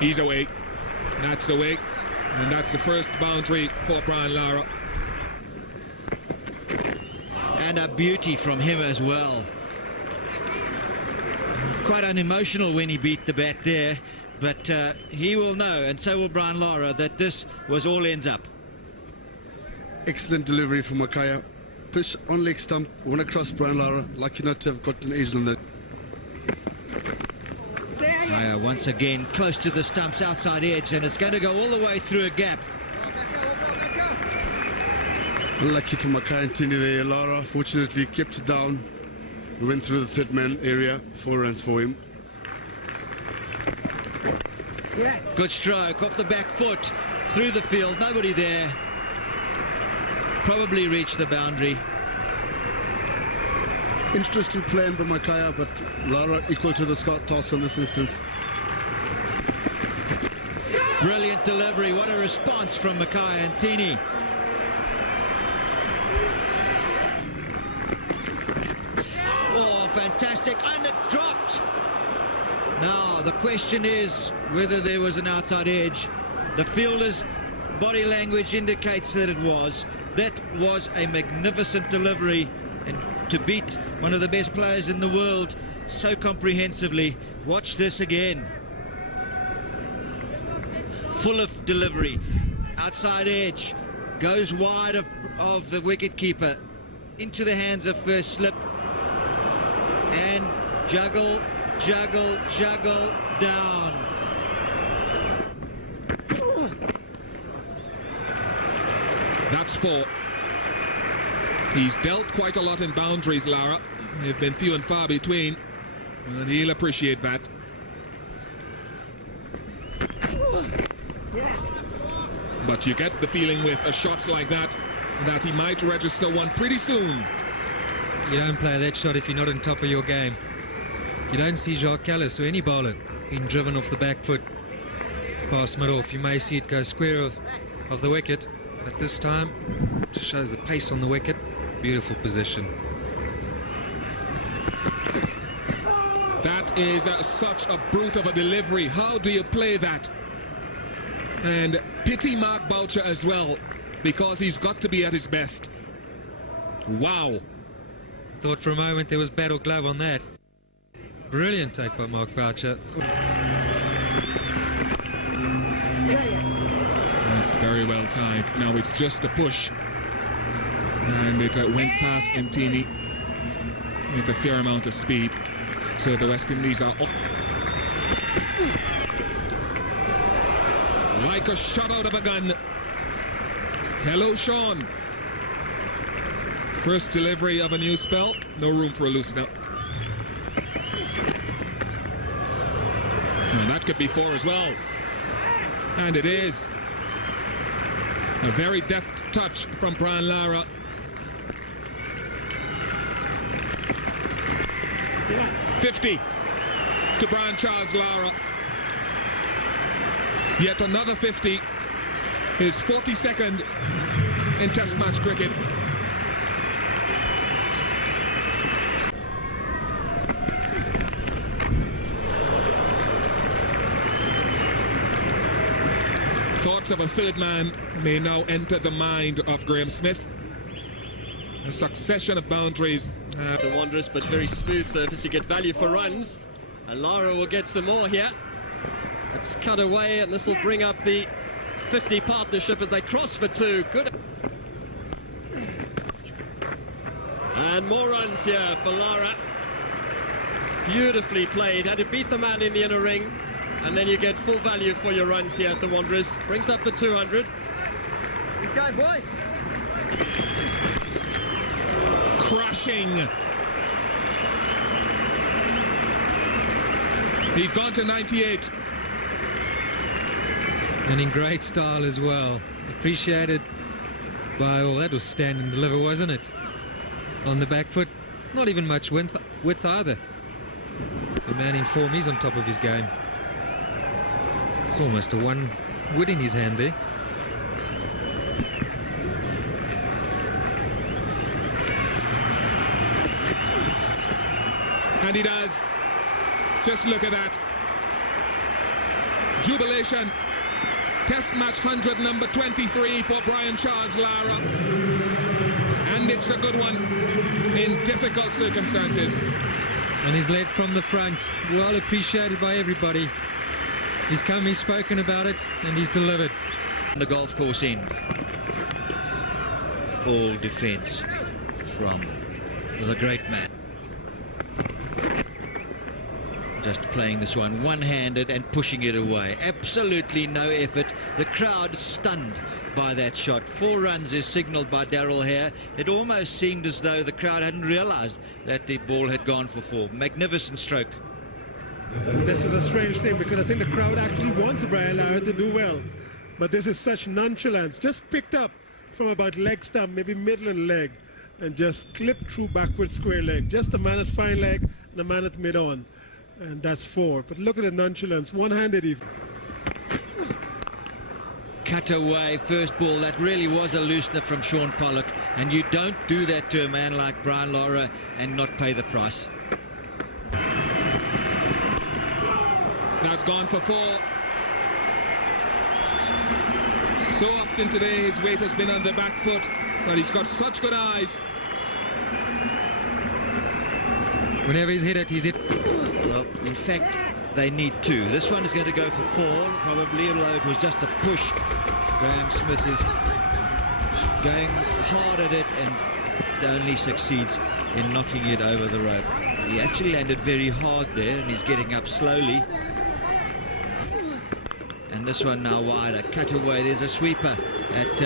He's away. That's away. And that's the first boundary for Brian Lara. And a beauty from him as well. Quite unemotional when he beat the bat there, but he will know, and so will Brian Lara, that this was all ends up. Excellent delivery from Makaya. Push on leg stump, went across Brian Lara. Lucky not to have got an Asian on that. Makaya once again close to the stumps, outside edge, and it's going to go all the way through a gap. Unlucky for Makaya and Tini there. Lara fortunately kept it down. We went through the third man area, 4 runs for him. Good stroke off the back foot, through the field, nobody there. Probably reached the boundary. Interesting plan by Makaya, but Lara equal to the task in this instance. Brilliant delivery, what a response from Makaya and Tini. Oh, fantastic, and it dropped. Now, the question is whether there was an outside edge. The fielder's body language indicates that it was. That was a magnificent delivery, and to beat one of the best players in the world so comprehensively. Watch this again. Full of delivery, outside edge, goes wide of the wicketkeeper, into the hands of first slip, and juggle, juggle, juggle, down. That's 4. He's dealt quite a lot in boundaries, Lara. They've been few and far between, and he'll appreciate that. But you get the feeling with shots like that he might register one pretty soon. You don't play that shot if you're not on top of your game. You don't see Jacques Callis or any bowler being driven off the back foot past mid-off. You may see it go square of the wicket, but this time just shows the pace on the wicket. Beautiful position. That is such a brute of a delivery. How do you play that? And pity Mark Boucher as well, because he's got to be at his best. Wow. Thought for a moment there was bat or glove on that. Brilliant take by Mark Boucher. That's very well timed. Now it's just a push. And it went past Ntini with a fair amount of speed. So the West Indies are like a shot out of a gun. Hello, Sean. First delivery of a new spell. No room for a loose now. And that could be 4 as well. And it is. A very deft touch from Brian Lara. .50 to Brian Charles Lara. Yet another 50. His 42nd in Test match cricket. Thoughts of a third man may now enter the mind of Graham Smith. A succession of boundaries. The Wanderers, but very smooth surface. You get value for runs. And Lara will get some more here. It's cut away, and this will bring up the 50 partnership as they cross for 2. Good. And more runs here for Lara. Beautifully played. Had to beat the man in the inner ring. And then you get full value for your runs here at the Wanderers. Brings up the 200. Good go, boys. Crashing. He's gone to 98. And in great style as well. Appreciated by, well, that was stand and deliver, wasn't it? On the back foot. Not even much width either. The man in form, he's on top of his game. It's almost a 1 wood in his hand there. And he does. Just look at that. jubilation. Test match 100, number 23 for Brian Charles Lara. And it's a good one in difficult circumstances. And he's led from the front. Well appreciated by everybody. He's come, he's spoken about it, and he's delivered. The golf course end. All defence from the great man. Just playing this one one-handed and pushing it away. Absolutely no effort. The crowd stunned by that shot. 4 runs is signalled by Darrell here. It almost seemed as though the crowd hadn't realised that the ball had gone for 4. Magnificent stroke. This is a strange thing because I think the crowd actually wants Brian Lara to do well. But this is such nonchalance. Just picked up from about leg stump, maybe middle and leg, and just clipped through backward square leg. Just a man at fine leg and a man at mid-on. And that's 4. But look at the nonchalance, one-handed even. Cut away, first ball. That really was a loosener from Sean Pollock. And you don't do that to a man like Brian Lara and not pay the price. Now it's gone for 4. So often today his weight has been on the back foot, but he's got such good eyes. Whenever he's hit it, he's hit. Well, in fact, they need 2. This one is going to go for 4, probably, although it was just a push. Graham Smith is going hard at it and only succeeds in knocking it over the rope. He actually landed very hard there, and he's getting up slowly. And this one now wider, cut away. There's a sweeper at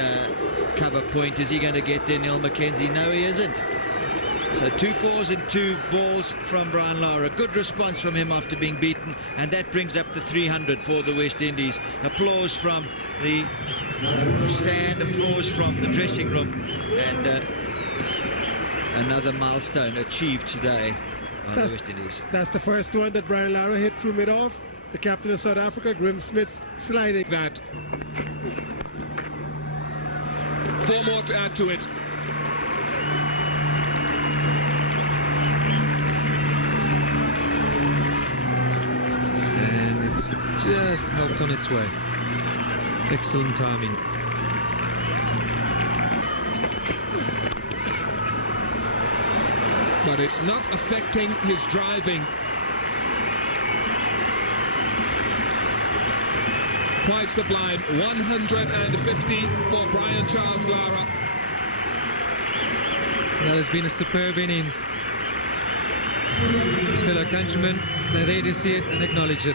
cover point. Is he going to get there, Neil McKenzie? No, he isn't. So 2 4s and 2 balls from Brian Lara. Good response from him after being beaten, and that brings up the 300 for the West Indies. Applause from the stand, applause from the dressing room, and another milestone achieved today by the West Indies. That's the first one that Brian Lara hit through mid-off. The captain of South Africa, Grim Smith's sliding. That 4 more to add to it. And it's just helped on its way. Excellent timing. But it's not affecting his driving. Quite sublime. 150 for Brian Charles Lara. That has been a superb innings. His fellow countrymen, they're there to see it and acknowledge it.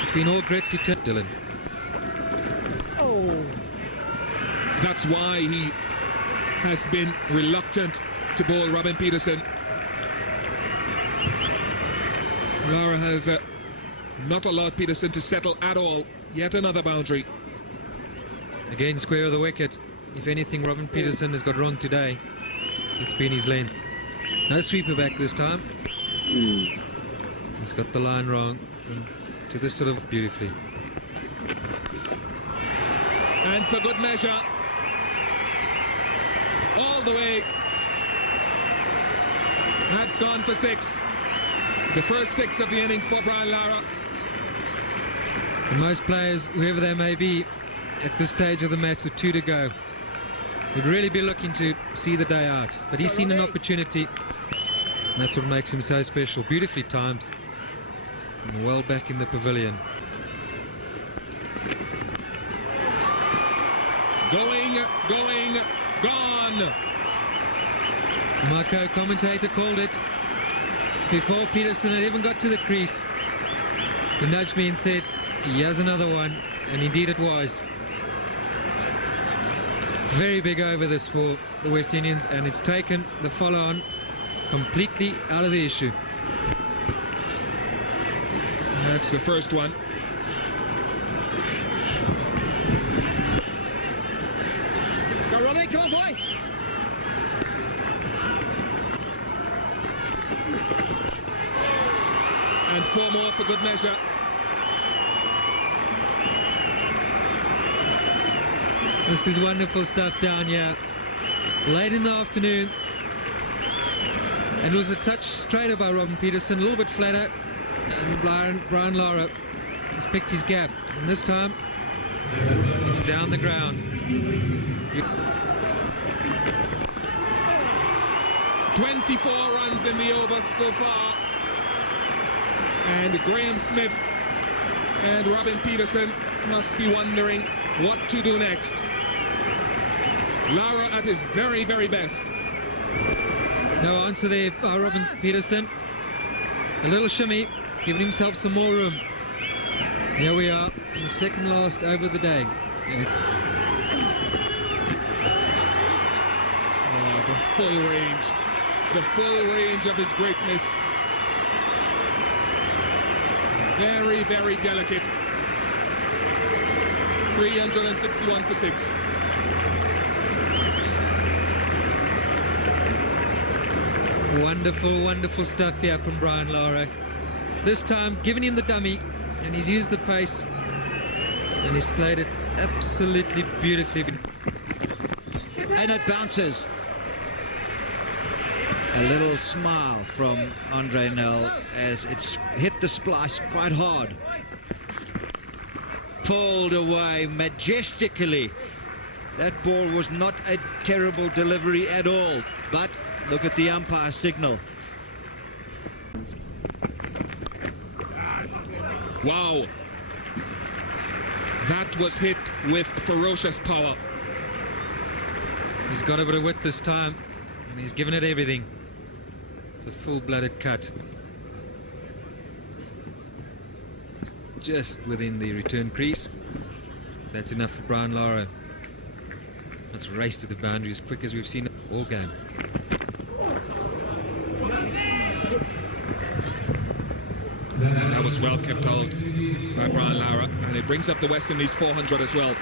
It's been all grit to turn. Dylan. That's why he has been reluctant to bowl Robin Peterson. Lara has not allowed Peterson to settle at all. Yet another boundary. Again, square of the wicket. If anything, Robin Peterson has got wrong today. It's been his length. No sweeper back this time. He's got the line wrong. And to this sort of beautifully. And for good measure, all the way. That's gone for 6. The first 6 of the innings for Brian Lara. And most players, whoever they may be, at this stage of the match with 2 to go, would really be looking to see the day out. But he's seen an opportunity, and that's what makes him so special. Beautifully timed, and well back in the pavilion. Going, gone. My co-commentator called it before Peterson had even got to the crease. He nudged me and said, he has another one, and indeed it was. Very big over this for the West Indians, and it's taken the follow-on completely out of the issue. That's the first one. Go, Robbie, come on, boy. And 4 more for good measure. This is wonderful stuff down here. Late in the afternoon. And it was a touch straighter by Robin Peterson, a little bit flatter. And Brian Lara He's picked his gap, and this time it's down the ground. 24 runs in the over so far. And Graham Smith and Robin Peterson must be wondering what to do next. Lara at his very, very best. No answer there by Robin Peterson. A little shimmy, giving himself some more room. Here we are, in the second last over of the day. Oh, the full range of his greatness. Very, very delicate. 361 for 6. Wonderful, wonderful stuff here from Brian Lara. This time, giving him the dummy, and he's used the pace, and he's played it absolutely beautifully. And it bounces. A little smile from Andre Nel as it's hit the splice quite hard. Pulled away majestically. That ball was not a terrible delivery at all, but look at the umpire signal. Wow. That was hit with ferocious power. He's got a bit of width this time, and he's given it everything. It's a full-blooded cut. Just within the return crease. That's enough for Brian Lara. Let's race to the boundary as quick as we've seen all game. That was well kept out by Brian Lara, and it brings up the West Indies 400 as well.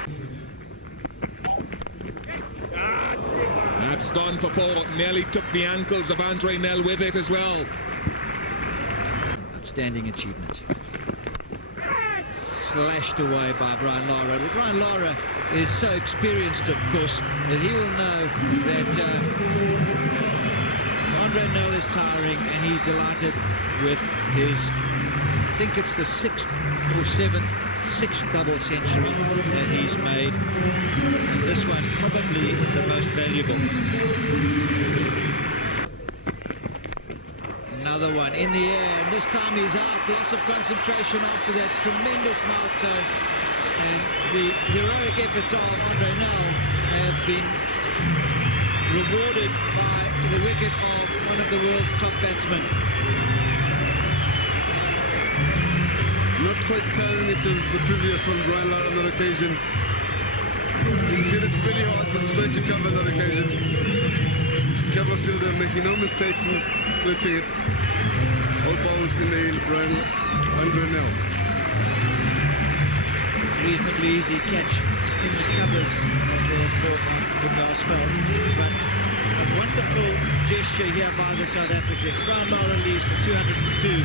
That's done for 4. Nearly took the ankles of Andre Nel with it as well. Outstanding achievement. Slashed away by Brian Lara. Brian Lara is so experienced, of course, that he will know that Andre Nel is tiring, and he's delighted with his, I think it's the 6th or 6th double century that he's made, and this one probably the most valuable. Another one in the air, and this time he's out. Loss of concentration after that tremendous milestone, and the heroic efforts of Andre Nel have been rewarded by the wicket of one of the world's top batsmen. Not quite tiring it as the previous one, Brian Lara, on that occasion. He hit it fairly hard, but straight to cover on that occasion. Cover fielder making no mistake in clutching it. All bowled in the Brian Andre Nel. Reasonably easy catch in the covers there for Garsveld, but a wonderful gesture here by the South Africans. Brian Lara leaves for 202.